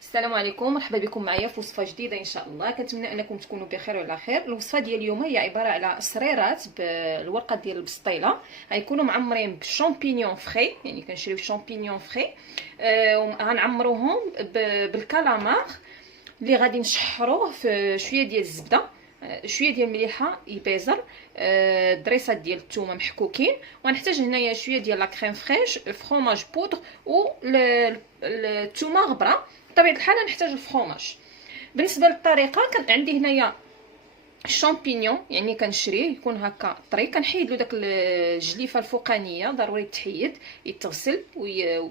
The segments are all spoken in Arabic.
السلام عليكم، مرحبا بكم معايا في وصفه جديده ان شاء الله. كنتمنى انكم تكونوا بخير وعلى خير. الوصفه ديال اليوم هي عباره على صريرات بالورقه ديال البسطيله، غيكونوا معمرين بالشامبينيون فري، يعني كنشريو شامبينيون فري. غنعمروهم بالكالامار اللي غادي نشحروه في شويه ديال الزبده، شويه ديال المليحه يبيزر، دريسات ديال الثومه محكوكين، وغنحتاج هنايا شويه ديال لا كريم فريش، فرomاج بودر و الثومه غبره. بطبيعه الحال نحتاج الفرomاج. بالنسبه للطريقه، كان عندي هنايا الشامبينيون، يعني كنشريه يكون هكا طري، كنحيد له داك الجليفه الفوقانيه، ضروري تحيد، يتغسل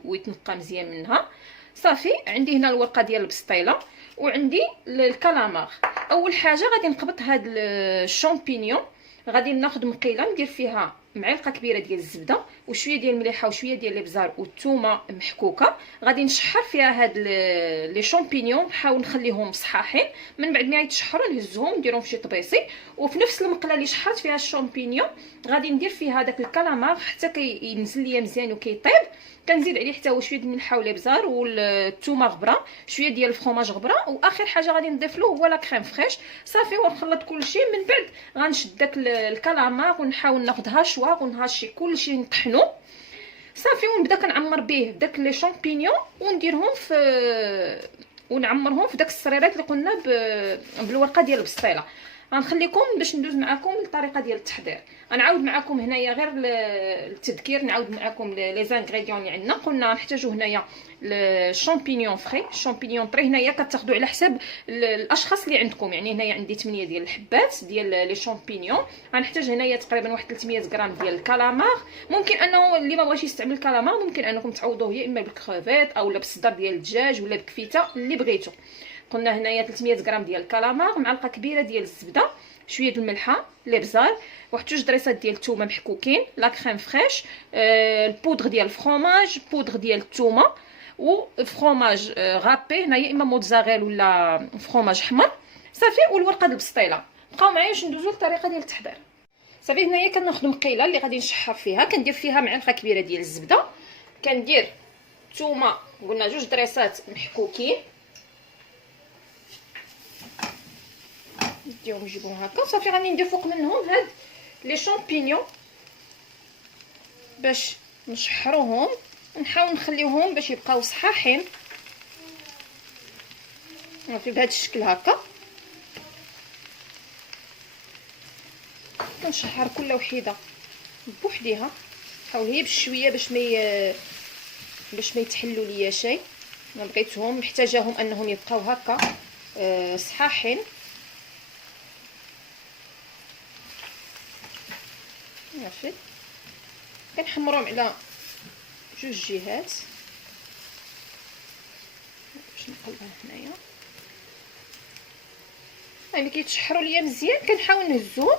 ويتنقى مزيان منها. صافي، عندي هنا الورقه ديال البسطيله وعندي الكالامار. اول حاجه غادي نقبط هاد الشامبينيون، غادي ناخذ مقيله ندير فيها معلقه كبيره ديال الزبده وشويه ديال المليحه وشويه ديال الابزار والثومه محكوكه. غادي نشحر فيها هاد لي شامبينيون، نحاول نخليهم صحاحين. من بعد ما يتشحروا نهزهم نديرهم في شي طبيسي، وفي نفس المقله اللي شحرت فيها الشامبينيون غادي ندير فيها داك الكالامار حتى كينزل ليا مزيان وكيطيب. كنزيد عليه حتى هو شويه الملحه والابزار والثومه غبره، شويه ديال الفرomاج غبره، واخر حاجه غادي نضيف له هو لا كريم فريش. صافي، ونخلط كلشي. من بعد غنشد داك الكالامار ونحاول ناخذها شوا ونهاشي كلشي نطحنو. صافي، ونبدا كنعمر به داك لي شامبينيون ونديرهم ونعمرهم في داك الصريرات اللي قلنا بالورقه ديال البسطيله. غنخليكم باش ندوز معكم الطريقه ديال التحضير. غنعاود معكم هنايا غير التذكير، نعاود معكم لي زانغريديون اللي عندنا. قلنا نحتاجو هنايا الشامبينيون فري، الشامبينيون طري هنايا كتاخذوا على حساب الاشخاص اللي عندكم. يعني هنايا عندي 8 ديال الحبات ديال لي شامبينيون. غنحتاج هنايا تقريبا واحد 300 غرام ديال الكالامار. ممكن انه اللي ما بغاش يستعمل الكالامار ممكن انكم تعوضوه يا اما بالكروفيت او بالصدر ديال الدجاج ولا بكفيته اللي بغيتو. قلنا هنايا 300 غرام ديال الكالامار، معلقه كبيره ديال الزبده، شويه الملحه، الابزار، واحد جوج دريسات ديال الثومه محكوكين، لا كريم فريش، البودر ديال الفرomاج، بودر ديال الثومه، وفرomاج غابي هنايا يا اما موتزاريل ولا فرomاج حمر. صافي، والورقه ديال البسطيله. بقاو معايا باش ندوزو للطريقه ديال التحضير. صافي، هنايا كناخذ مقيله اللي غادي نشحر فيها، كندير فيها معلقه كبيره ديال الزبده، كندير الثومه قلنا جوج دريسات محكوكين، نديهم نجيبهم هكا. صافي، غادي ندير فوق منهم هاد لي شامبينيون باش نشحروهم، نحاول نخليوهم باش يبقاو صحاحين. صافي، بهذا الشكل هكا كنشحر كل وحده بوحديها. حاول هي بشويه باش ما يتحلوا ليا شيء. ما بغيتهم، محتاجاهم انهم يبقاو هكا صحاحين. صافي، كنحمرهم على جوج جهات باش نقلبها هنايا. ملي كيتشحروا ليا مزيان كنحاول نهزوهم،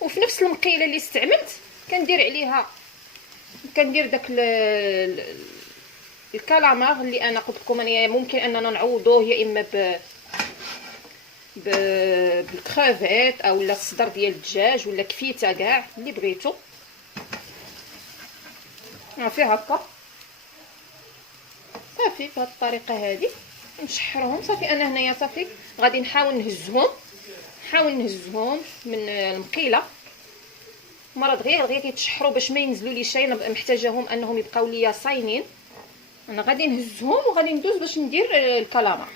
وفي نفس المقيله اللي استعملت كندير عليها داك الكالامار اللي انا قلت لكم انا ممكن اننا نعوضوه يا اما بالكروفيت او لا الصدر ديال الدجاج ولا كفيته كاع اللي بغيتو. صافي هكا، صافي بهذه الطريقه هذه نشحرهم. صافي، انا هنايا صافي غادي نحاول نهزهم من المقيله. مرات غير كيتشحروا باش ما ينزلوا لي شيء، نبقى محتاجاهم انهم يبقاو ليا صاينين. انا غادي نهزهم وغادي ندوز باش ندير الكالامار.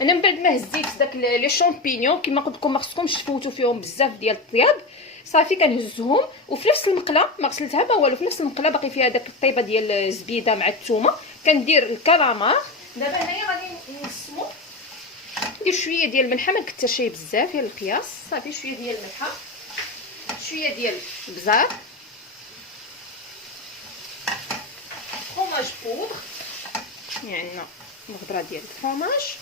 انا من بعد ما هزيت داك لي شامبينيون كما قلت لكم ما خصكمش تفوتوا فيهم بزاف ديال الطياب. صافي، كنهزهم وفي نفس المقله ما غسلتها ما والو، في نفس المقله باقي فيها داك الطيبه ديال الزبيده مع الثومه. كندير الكالامار. دابا هنايا غادي نقسمو، ندير شويه ديال الملحه، ما نكثرش شي بزاف، هي القياس. صافي، شويه ديال الملحه، شويه ديال البزار، فرomاج بودر، يعني الغبره ديال الفرomاج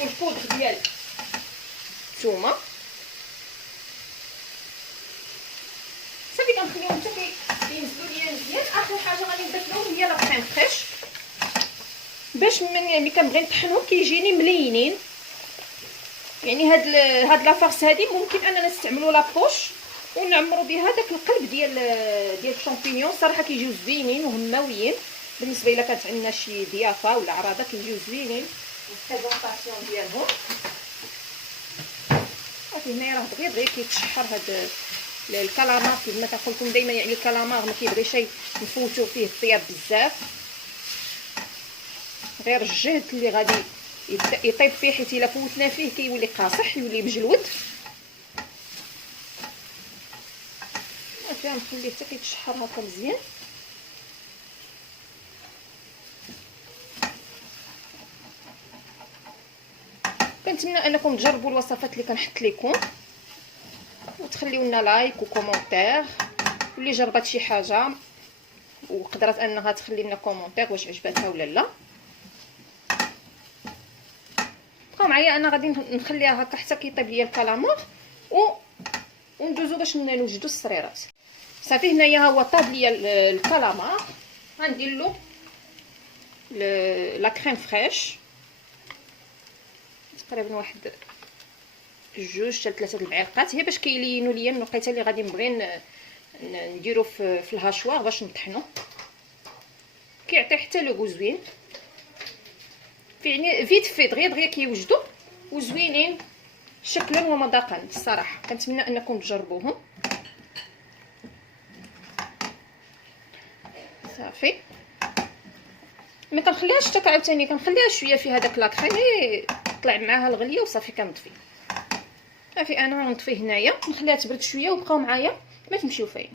والبودر ديال الثومه. صافي، كنخليهم حتى كينزلوا ليا مزيان. اخر حاجه غادي نضيف لهم هي لا كريم فريش باش ملي كنبغي نطحنهم كيجيني ملينين. يعني هاد لافارس هادي ممكن اننا نستعملوا لابوش ونعمروا بها داك القلب ديال الشامبينيون. صراحه كيجيو زوينين وهماويين. بالنسبه الا كانت عندنا شي ضيافه ولا عراضه كيجيو زوينين البريزونطاسيون ديالهم. صافي هنايا راه دغيا دغيا كيتشحر هاد الكالامار كيما كنقول لكم دائما، يعني الكالامار ما كيبغيش نفوتو فيه الطياب بزاف، غير الجهد اللي غادي يطيب فيه، حيت الا فوتنا فيه كيولي قاصح يولي مجلود. صافي غنخليه حتى كيتشحر هكا مزيان. كنتمنى انكم تجربوا الوصفات اللي كنحط لكم وتخليو لنا لايك وكومونتير، واللي جربت شي حاجه وقدرت انها تخلي لنا كومونتير واش عجبتها ولا لا. بقاو معايا، انا غادي نخليها هكا حتى كيطيب ليا الكالامار وندوزو باش نوجدو الصريرات. صافي هنايا ها هو طاب ليا الكالامار، غندير له لا كريم فريش تقريبا واحد 2 حتى 3 المعالق، هي باش كيلينوا ليا النقيته اللي غادي نبغي نديرو في الهاشوار باش نطحنو. كيعطي حتى لو زوين، يعني فيت في دغيا كيوجدوا وزوينين شكلا ومذاقا. الصراحه كنتمنى انكم تجربوهم. صافي ما كنخليهاش حتى عاوتاني كنخليها شويه في هذاك لاكريم طلع معاها الغليه وصافي كنطفي. صافي انا غنطفي هنايا نخليها تبرد شويه وبقاو معايا ما تمشيو فيا.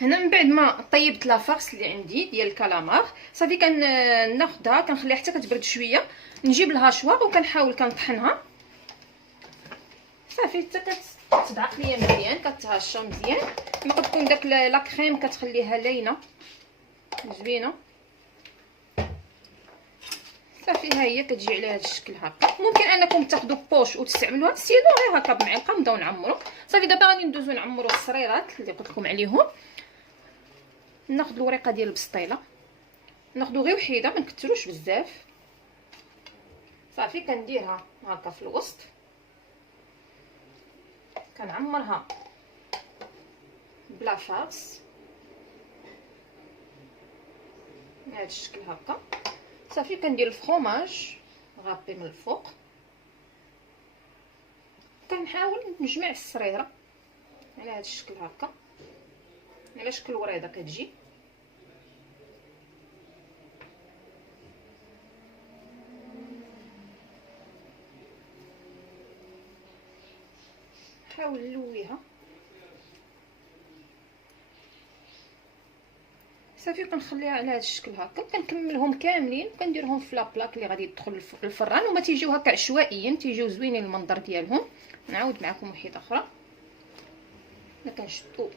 هنا من بعد ما طيبت لا فارس اللي عندي ديال الكالامار، صافي كناخذها كنخليها حتى كتبرد شويه، نجيب الهاشوار وكنحاول كنطحنها. صافي حتى كتدعق ليا مزيان، كتهشى مزيان. كما قلت لكم داك لا كريم كتخليها لاينه زوينه. صافي ها هي كتجي على هذا الشكل هكا. ممكن انكم تاخذوا بوش وتستعملوها سينو غير هكا بمعلقه ونبداو نعمرو. صافي دابا غادي ندوزو نعمرو الصريرات اللي قلت لكم عليهم. ناخذ الورقه ديال البسطيله، ناخذو غير وحيده ما نكثروش بزاف. صافي كنديرها هكا في الوسط، كنعمرها بلا فارس بهذا الشكل هكا. صافي كندير الفرomage غابي من الفوق، كنحاول نجمع الصريره على هذا الشكل هكا على شكل وريضه كتجي. نحاول نلويها. صافي كنخليها على هذا الشكل هكا. كنكملهم كاملين وكنديرهم في لابلاك اللي غادي يدخل الفران، وما تيجيو هكا عشوائيا، تيجيو زوينين المنظر ديالهم. نعاود معكم وحده اخرى. انا كنشدو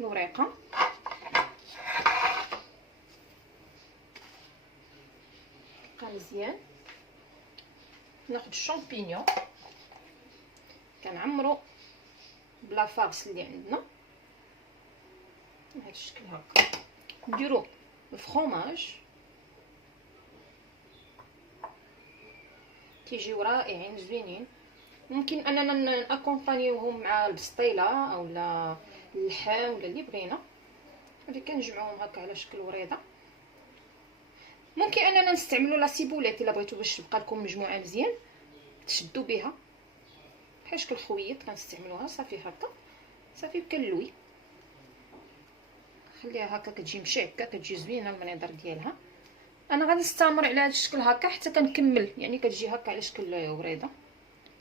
الوريقه بقى مزيان. ناخذ الشامبينيون كنعمرو بلا فارس اللي عندنا بهذا الشكل هكا. نديرو الفرomage تيجيو رائعين زوينين. ممكن اننا ناكومبانيوهم مع البسطيله اولا اللحم ولا اللي بغينا. صافي كنجمعوهم هكا على شكل وريضه. ممكن اننا نستعملوا لا سيبوليت الا بغيتو باش تبقى لكم مجموعه مزيان تشدوا بها بحال شكل خويط كنستعملوها. صافي هكا صافي كنلوي، خليها هكا كتجي مشعكه كتجي زوينه المنظر ديالها. انا غادي نستمر على هذا الشكل هكا حتى كنكمل، يعني كتجي هكا على شكل وريضه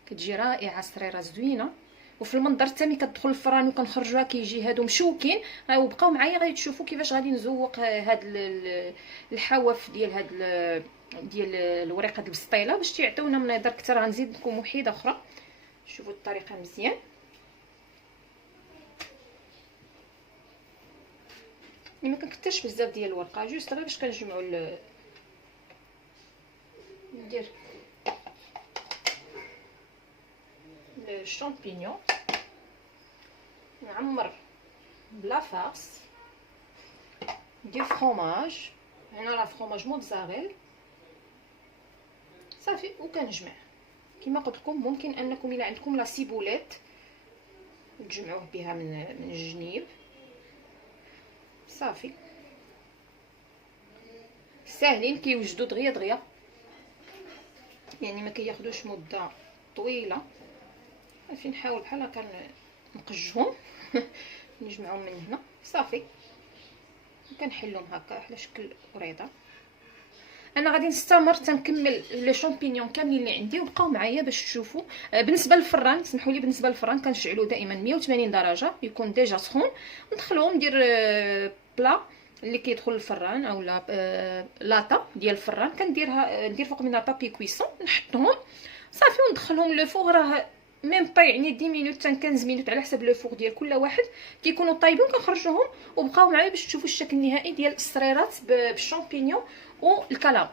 كتجي رائعه صريره زوينه. وفي المنظر حتى ملي كتدخل الفران وكنخرجوها كيجي هادو مشوكين. وبقاو معايا غادي تشوفوا كيفاش غادي نزوق هاد الحواف ديال هاد ديال الورقه ديال البسطيله باش تيعطيونا منظر اكثر. غنزيد لكم وحيده اخرى شوفوا الطريقه مزيان. ما كنكثرش بزاف ديال الورقه، جوست غير باش كنجمعوا ندير الشامبينيون نعمر بلا فارس، ندير فرomage. هنا راه فرomage موتزاريل. صافي وكنجمع كما قلت لكم. ممكن انكم الا عندكم لا سيبوليت تجمعوه بها من الجنيب. صافي ساهلين كيوجدوا دغيا دغيا، يعني ما كياخذوش مده طويله. غادي نحاول بحال هكا نقجهم نجمعهم من هنا صافي، كنحلهم هكا على شكل وريضه. انا غادي نستمر تنكمل لي شامبينيون كاملين اللي عندي وبقاو معايا باش تشوفوا. بالنسبه للفران، سمحوا لي، بالنسبه للفران كنشعلو دائما 180 درجه، يكون ديجا سخون، ندخلوه ندير بلا اللي كيدخل الفران اولا لاطا ديال الفران، كنديرها ندير فوق منها بابي كويسون، نحطهم صافي وندخلهم لو فوغ. راه ميم با يعني 10 مينوت حتى 15 مينوت على حسب لو فوغ ديال كل واحد كيكونوا طايبين. كنخرجوهم وبقاو معايا باش تشوفوا الشكل النهائي ديال الصريرات بالشامبينيون والكالامار.